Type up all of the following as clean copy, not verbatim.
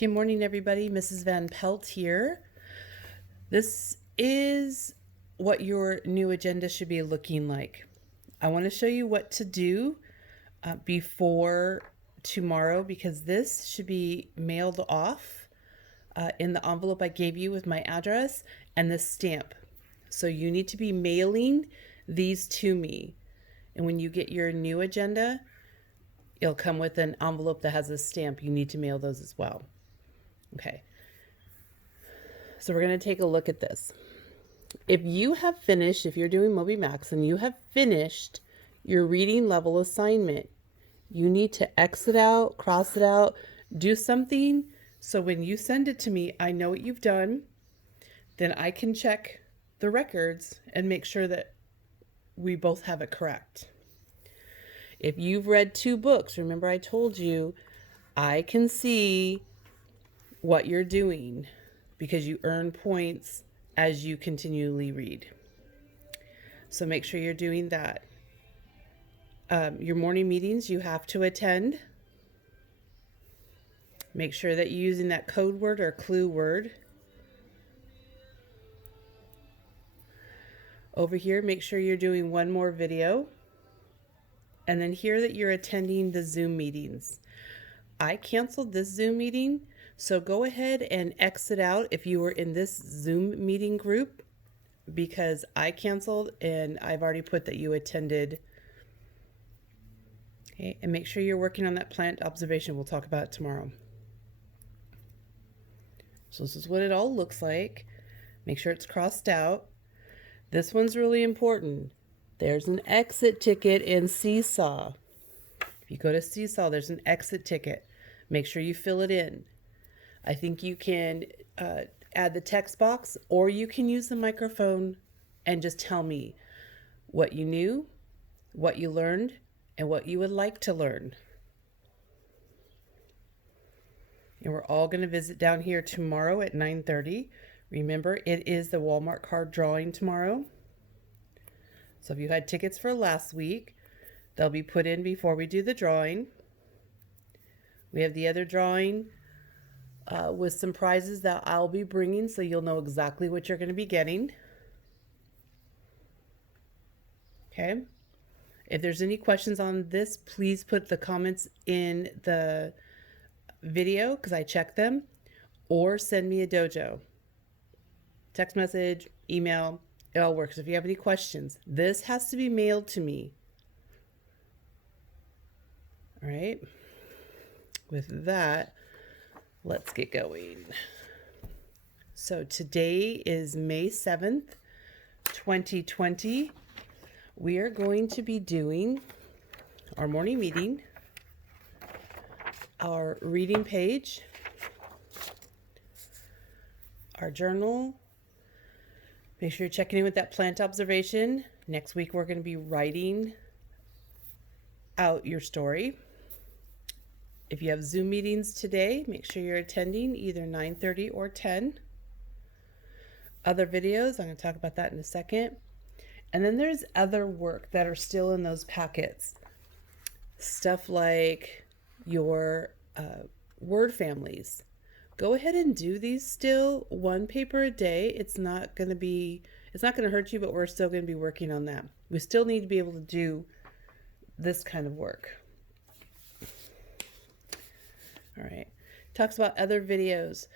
Good morning, everybody. Mrs. Van Pelt here. This is what your new agenda should be looking like. I want to show you what to do before tomorrow because this should be mailed off in the envelope I gave you with my address and the stamp. So you need to be mailing these to me. And when you get your new agenda, it'll come with an envelope that has a stamp. You need to mail those as well. Okay. So we're going to take a look at this. If you have finished, if you're doing Moby Max and you have finished your reading level assignment, you need to exit out, cross it out, do something. So when you send it to me, I know what you've done. Then I can check the records and make sure that we both have it correct. If you've read 2 books, remember I told you, I can see what you're doing because you earn points as you continually read. So make sure you're doing that. Your morning meetings you have to attend. Make sure that you're using that code word or clue word. Over here, make sure you're doing one more video. And then here that you're attending the Zoom meetings. I canceled this Zoom meeting, so go ahead and exit out if you were in this Zoom meeting group because I canceled and I've already put that you attended. Okay, and make sure you're working on that plant observation. We'll talk about it tomorrow. So this is what it all looks like. Make sure it's crossed out. This one's really important. There's an exit ticket in Seesaw. If you go to Seesaw, there's an exit ticket. Make sure you fill it in. I think you can add the text box or you can use the microphone and just tell me what you knew, what you learned, and what you would like to learn. And we're all going to visit down here tomorrow at 9:30. Remember, it is the Walmart card drawing tomorrow. So if you had tickets for last week, they'll be put in before we do the drawing. We have the other drawing with some prizes that I'll be bringing so you'll know exactly what you're going to be getting. Okay. If there's any questions on this, please put the comments in the video because I check them, or send me a dojo. Text message, email, it all works. If you have any questions, this has to be mailed to me. All right. With that, let's get going. So today is May 7th, 2020. We are going to be doing our morning meeting, our reading page, our journal. Make sure you're checking in with that plant observation. Next week, we're going to be writing out your story. If you have Zoom meetings today, make sure you're attending either 9:30 or 10. Other videos, I'm going to talk about that in a second. And then there's other work that are still in those packets. Stuff like your word families. Go ahead and do these still, 1 paper a day. It's not going to hurt you, but we're still going to be working on that. We still need to be able to do this kind of work. All right. Talks about other videos.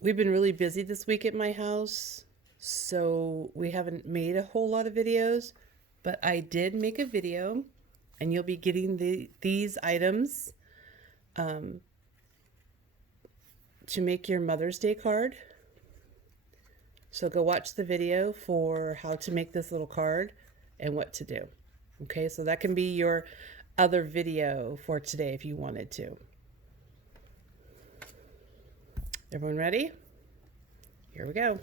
We've been really busy this week at my house, so we haven't made a whole lot of videos, but I did make a video, and you'll be getting these items to make your Mother's Day card. So go watch the video for how to make this little card and what to do. Okay, so that can be your other video for today if you wanted to. Everyone ready? Here we go.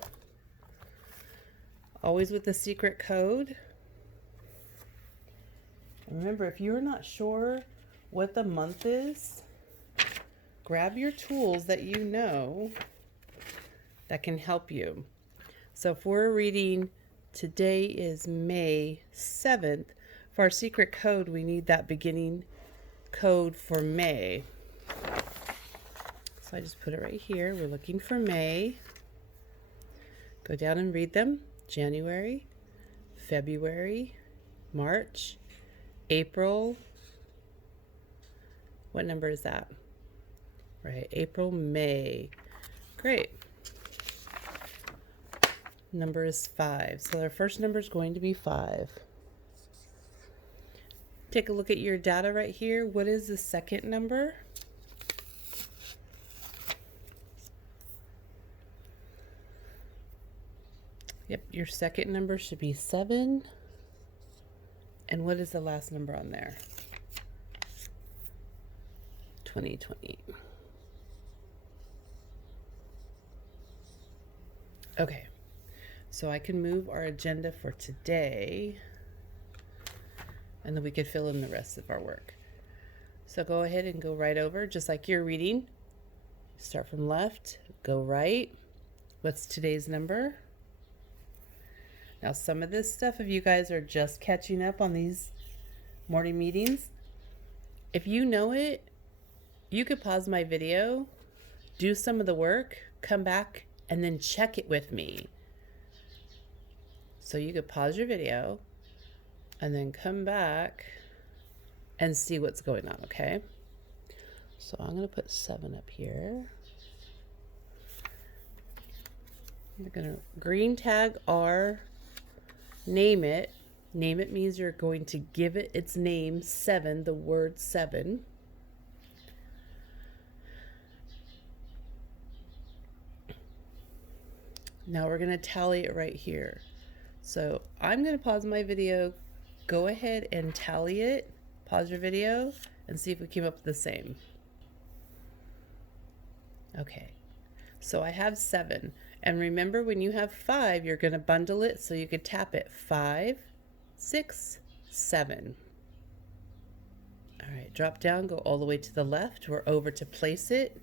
Always with the secret code. Remember, if you're not sure what the month is, grab your tools that you know that can help you. So if we're reading, today is May 7th. For our secret code, we need that beginning code for May. So I just put it right here. We're looking for May. Go down and read them. January, February, March, April. What number is that? Right, April, May. Great. Number is 5. So our first number is going to be 5. Take a look at your data right here. What is the second number? Yep, your second number should be 7. And what is the last number on there? 2020. Okay, so I can move our agenda for today, and then we could fill in the rest of our work. So go ahead and go right over, just like you're reading. Start from left, go right. What's today's number? Now, some of this stuff, if you guys are just catching up on these morning meetings, if you know it, you could pause my video, do some of the work, come back, and then check it with me. So you could pause your video and then come back and see what's going on, okay? So I'm going to put 7 up here. We're going to green tag R, name it. Name it means you're going to give it its name, 7, the word 7. Now we're going to tally it right here. So I'm going to pause my video. Go ahead and tally it. Pause your video and see if we came up with the same. Okay, so I have 7. And remember, when you have 5, you're going to bundle it so you could tap it. 5, 6, 7. All right, drop down, go all the way to the left. We're over to place it.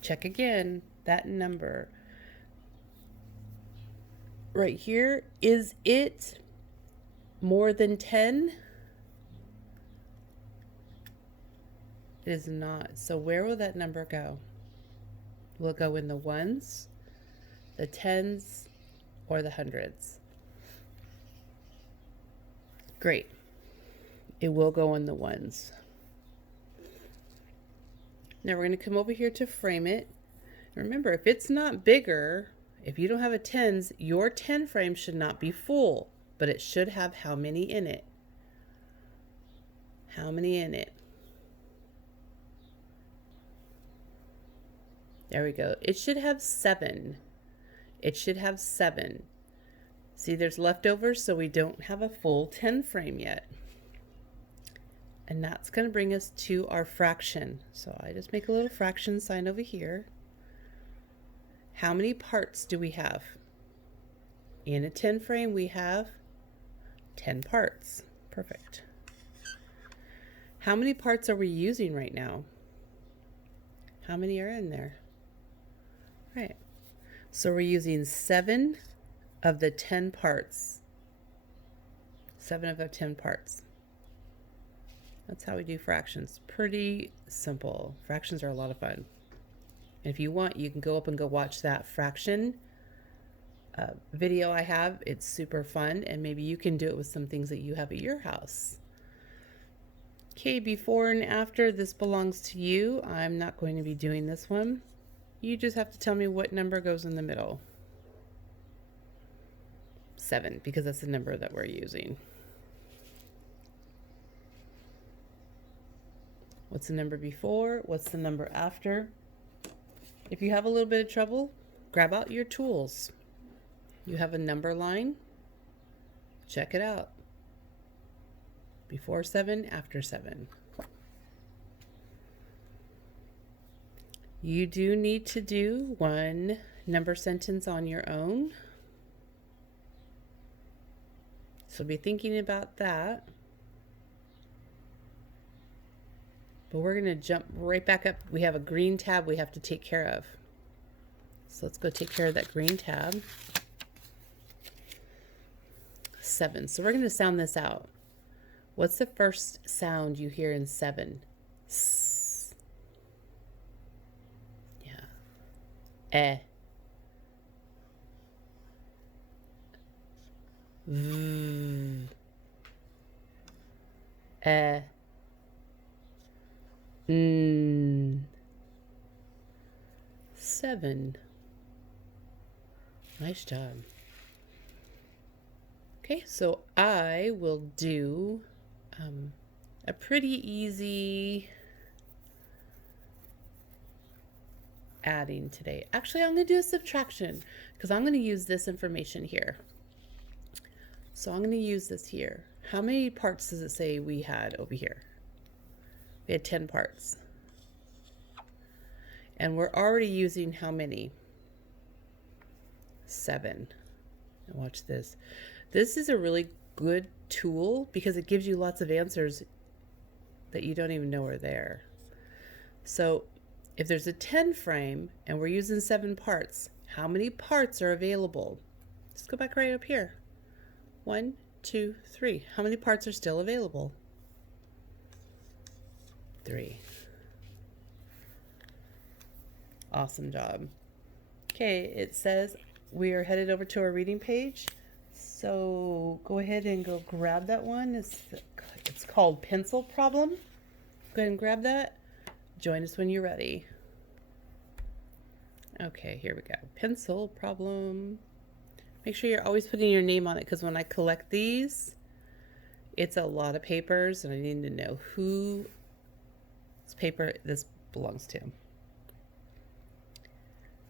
Check again that number. Right here, is it more than 10? It is not. So where will that number go? Will it go in the ones, the tens, or the hundreds? Great. It will go in the ones. Now we're going to come over here to frame it. Remember, if it's not bigger, if you don't have a tens, your 10 frame should not be full, but it should have how many in it? How many in it? There we go. It should have 7. It should have 7. See, there's leftovers, so we don't have a full 10 frame yet. And that's going to bring us to our fraction. So I just make a little fraction sign over here. How many parts do we have? In a 10 frame, we have 10 parts. Perfect. How many parts are we using right now? How many are in there? Right. So we're using 7 of the 10 parts. 7 of the 10 parts. That's how we do fractions. Pretty simple. Fractions are a lot of fun. And if you want, you can go up and go watch that fraction video I have. It's super fun, and maybe you can do it with some things that you have at your house. Okay, before and after, this belongs to you. I'm not going to be doing this one. You just have to tell me what number goes in the middle. 7, because that's the number that we're using. What's the number before? What's the number after? If you have a little bit of trouble, grab out your tools. You have a number line. Check it out. Before 7, after 7. You do need to do one number sentence on your own. So be thinking about that. But we're going to jump right back up. We have a green tab we have to take care of. So let's go take care of that green tab. 7. So we're going to sound this out. What's the first sound you hear in 7? S. E, V, E, N. 7. Nice job. Okay, so I will do a pretty easy adding today. Actually, I'm going to do a subtraction because I'm going to use this information here. So I'm going to use this here. How many parts does it say we had over here? We had 10 parts. And we're already using how many? 7. Now watch this. This is a really good tool because it gives you lots of answers that you don't even know are there. So if there's a 10 frame and we're using 7 parts, how many parts are available? Let's go back right up here. 1, 2, 3. How many parts are still available? 3. Awesome job. Okay, it says we are headed over to our reading page. So go ahead and go grab that one. It's called Pencil Problem. Go ahead and grab that. Join us when you're ready. Okay, here we go. Pencil Problem. Make sure you're always putting your name on it because when I collect these, it's a lot of papers and I need to know whose paper this belongs to.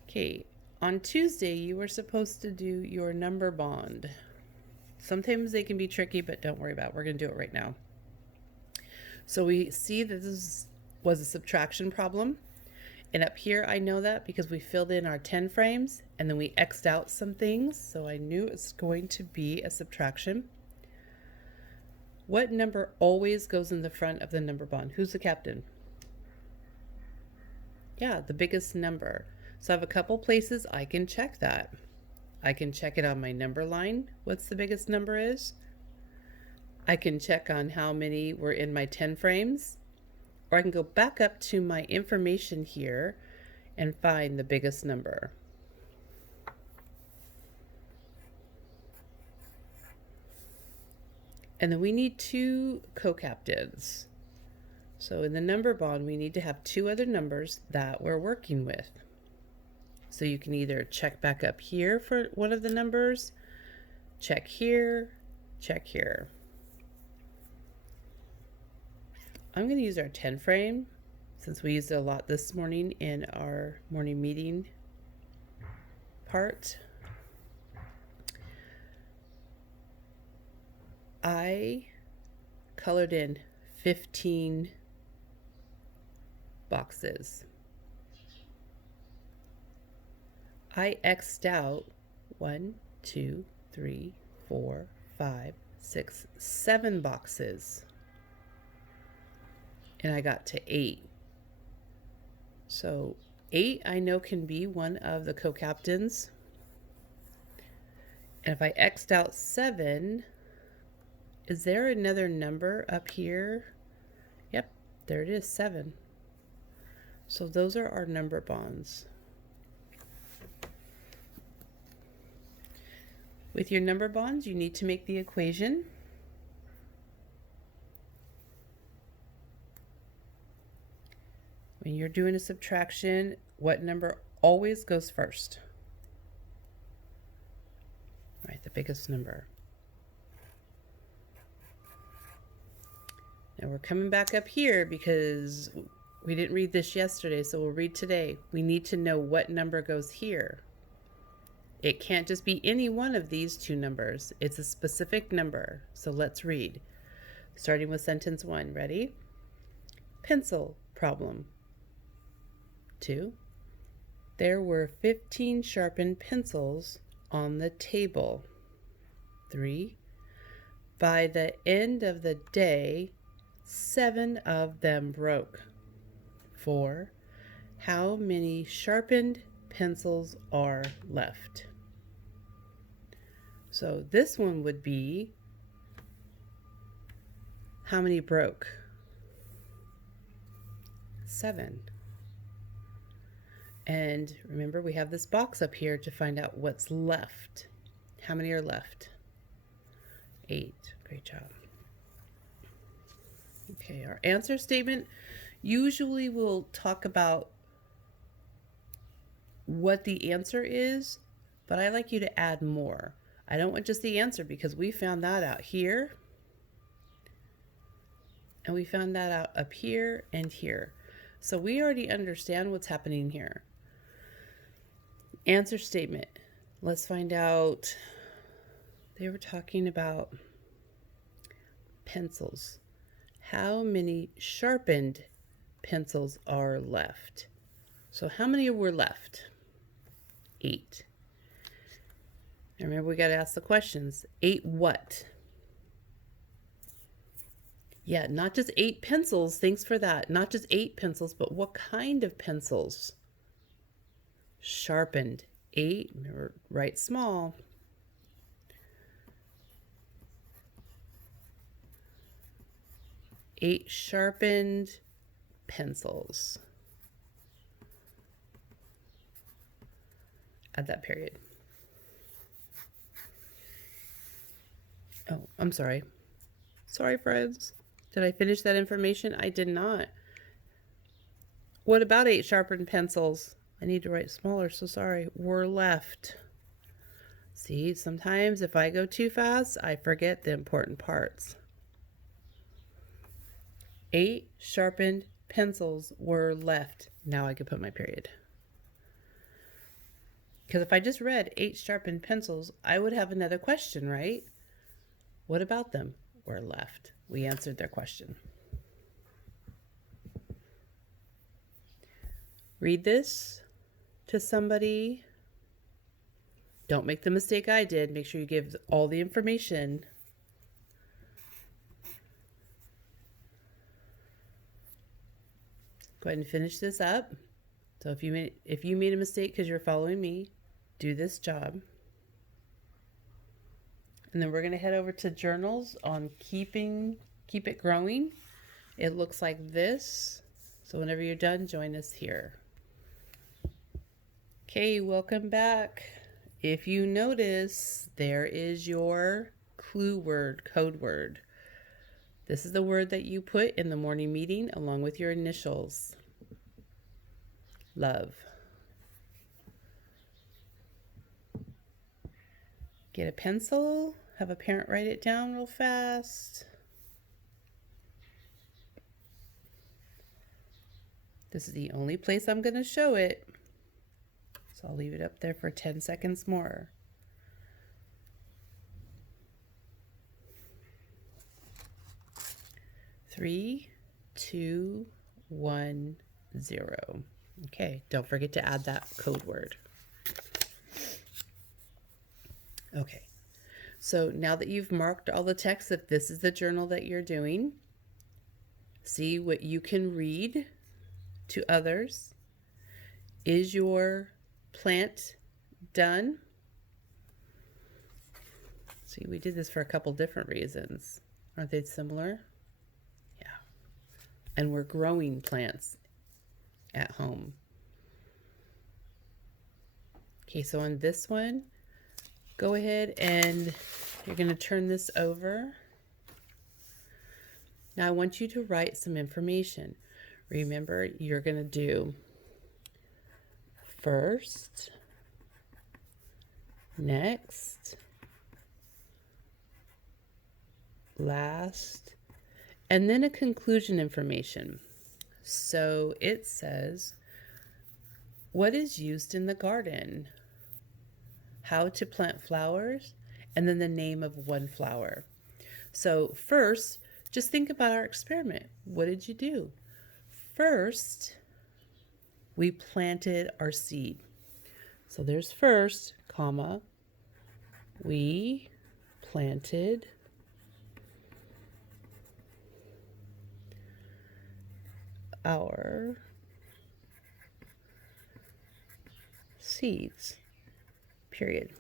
Okay, on Tuesday you were supposed to do your number bond. Sometimes they can be tricky, but don't worry about it. We're going to do it right now. So we see that this was a subtraction problem. And up here, I know that because we filled in our 10 frames and then we X'd out some things. So I knew it's going to be a subtraction. What number always goes in the front of the number bond? Who's the captain? Yeah, the biggest number. So I have a couple places I can check that. I can check it on my number line. What's the biggest number is? I can check on how many were in my 10 frames. Or I can go back up to my information here and find the biggest number. And then we need 2 co-captains. So in the number bond, we need to have 2 other numbers that we're working with. So you can either check back up here for one of the numbers, check here, check here. I'm going to use our 10 frame since we used it a lot this morning in our morning meeting part. I colored in 15 boxes. I X'd out 1, 2, 3, 4, 5, 6, 7 boxes. And I got to 8. So 8 I know can be one of the co-captains. And if I X'd out 7, is there another number up here? Yep, there it is, 7. So those are our number bonds. With your number bonds, you need to make the equation. When you're doing a subtraction, what number always goes first? All right, the biggest number. Now we're coming back up here because we didn't read this yesterday, so we'll read today. We need to know what number goes here. It can't just be any one of these 2 numbers. It's a specific number. So let's read. Starting with sentence 1. Ready? Pencil problem. 2. There were 15 sharpened pencils on the table. 3. By the end of the day, 7 of them broke. 4. How many sharpened pencils are left? So this one would be, how many broke? 7. And remember, we have this box up here to find out what's left. How many are left? 8. Great job. Okay, our answer statement usually will talk about what the answer is, but I like you to add more. I don't want just the answer because we found that out here. And we found that out up here and here. So we already understand what's happening here. Answer statement. Let's find out. They were talking about pencils. How many sharpened pencils are left? So how many were left? 8. And remember, we got to ask the questions. 8 what? Yeah, not just 8 pencils. Thanks for that. Not just 8 pencils, but what kind of pencils? Sharpened. 8, remember, write small. 8 sharpened pencils. Add that period. Oh, I'm sorry. Sorry, friends. Did I finish that information? I did not. What about 8 sharpened pencils? I need to write smaller, so sorry. Were left. See, sometimes if I go too fast, I forget the important parts. 8 sharpened pencils were left. Now I can put my period. Because if I just read 8 sharpened pencils, I would have another question, right? What about them were left? We answered their question. Read this to somebody. Don't make the mistake I did. Make sure you give all the information. Go ahead and finish this up. So if you made a mistake because you're following me, do this job. And then we're going to head over to journals on Keep It Growing. It looks like this. So whenever you're done, join us here. Okay, welcome back. If you notice, there is your clue word, code word. This is the word that you put in the morning meeting along with your initials. Love. Get a pencil, have a parent write it down real fast. This is the only place I'm going to show it. So I'll leave it up there for 10 seconds more. Three, 2, 1, 0. Okay, don't forget to add that code word. Okay, so now that you've marked all the text, if this is the journal that you're doing, see what you can read to others. Is your plant done? See, we did this for a couple different reasons. Aren't they similar? Yeah. And we're growing plants at home. Okay, so on this one, go ahead and you're going to turn this over. Now I want you to write some information. Remember, you're going to do first, next, last, and then a conclusion information. So it says, what is used in the garden? How to plant flowers, and then the name of one flower. So first, just think about our experiment. What did you do? First, we planted our seed. So there's first, comma, we planted our seeds, period.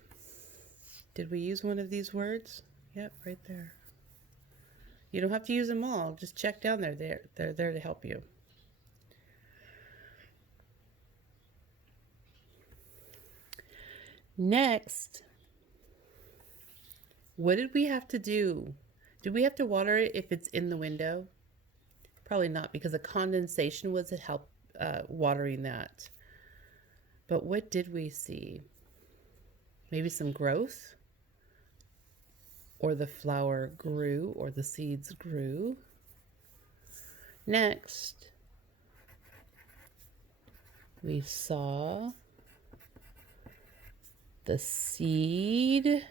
Did we use one of these words? Yep, right there. You don't have to use them all. Just check down there. They're there to help you. Next, what did we have to do? Did we have to water it if it's in the window? Probably not, because the condensation was to help watering that. But what did we see? Maybe some growth? Or the flower grew, or the seeds grew. Next, we saw the seed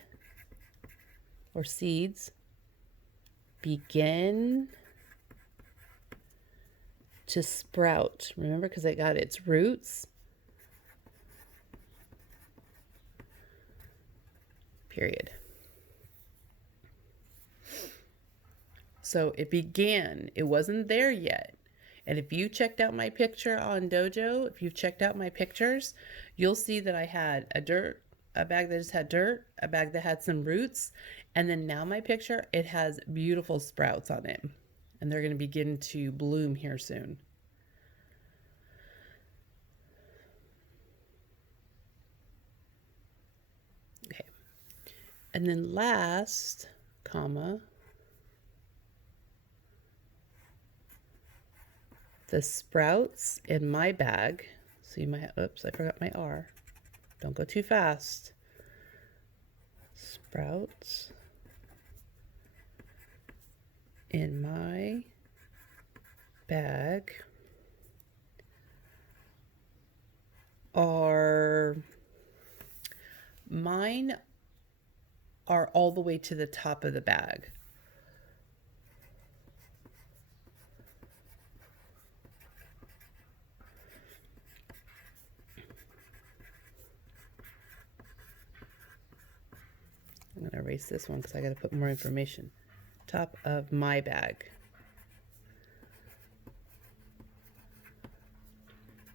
or seeds begin to sprout. Remember, because it got its roots. Period. So it began. It wasn't there yet. And if you checked out my picture on Dojo, if you've checked out my pictures, you'll see that I had a bag that just had dirt, a bag that had some roots, and then now my picture, it has beautiful sprouts on it. And they're going to begin to bloom here soon. Okay. And then last, comma, the sprouts in my bag. So you might, oops, I forgot my R. Don't go too fast. Sprouts in my bag mine are all the way to the top of the bag. I'm going to erase this one because I got to put more information. Top of my bag.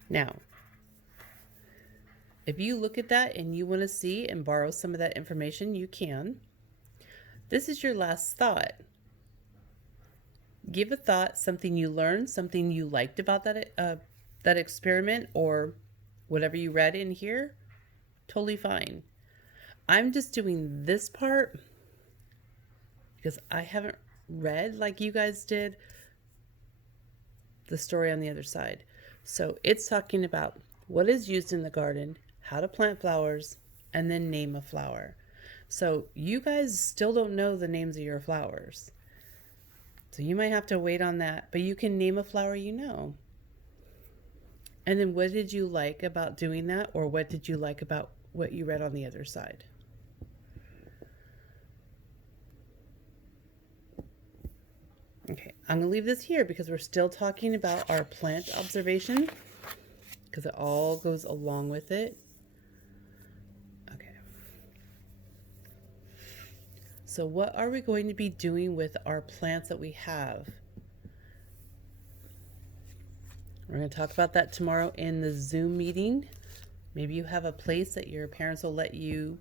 Now, if you look at that and you want to see and borrow some of that information, you can. This is your last thought. Give a thought, something you learned, something you liked about that experiment, or whatever you read in here. Totally fine. I'm just doing this part because I haven't read, like you guys did, the story on the other side. So it's talking about what is used in the garden, how to plant flowers, and then name a flower. So you guys still don't know the names of your flowers. So you might have to wait on that, but you can name a flower you know. And then what did you like about doing that, or what did you like about what you read on the other side? Okay, I'm going to leave this here because we're still talking about our plant observation because it all goes along with it. Okay. So what are we going to be doing with our plants that we have? We're going to talk about that tomorrow in the Zoom meeting. Maybe you have a place that your parents will let you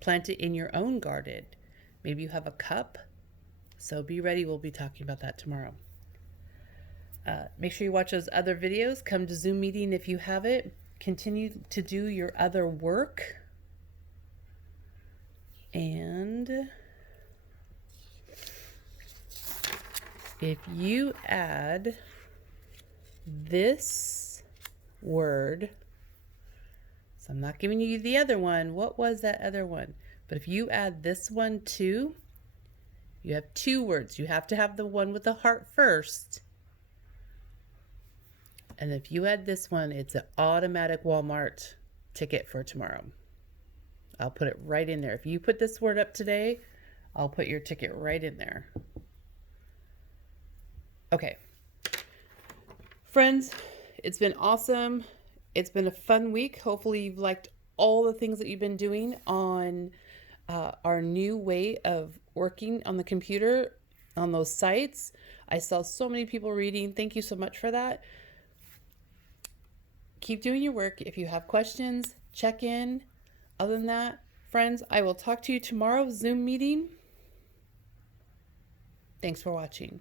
plant it in your own garden. Maybe you have a cup. So be ready, we'll be talking about that tomorrow. Make sure you watch those other videos. Come to Zoom meeting if you have it. Continue to do your other work. And if you add this word, so I'm not giving you the other one. What was that other one? But if you add this one too, you have two words. You have to have the one with the heart first. And if you add this one, it's an automatic Walmart ticket for tomorrow. I'll put it right in there. If you put this word up today, I'll put your ticket right in there. Okay. Friends, it's been awesome. It's been a fun week. Hopefully you've liked all the things that you've been doing on our new way of working on the computer on those sites. I saw so many people reading. Thank you so much for that. Keep doing your work. If you have questions, check in. Other than that, friends, I will talk to you tomorrow, Zoom meeting. Thanks for watching.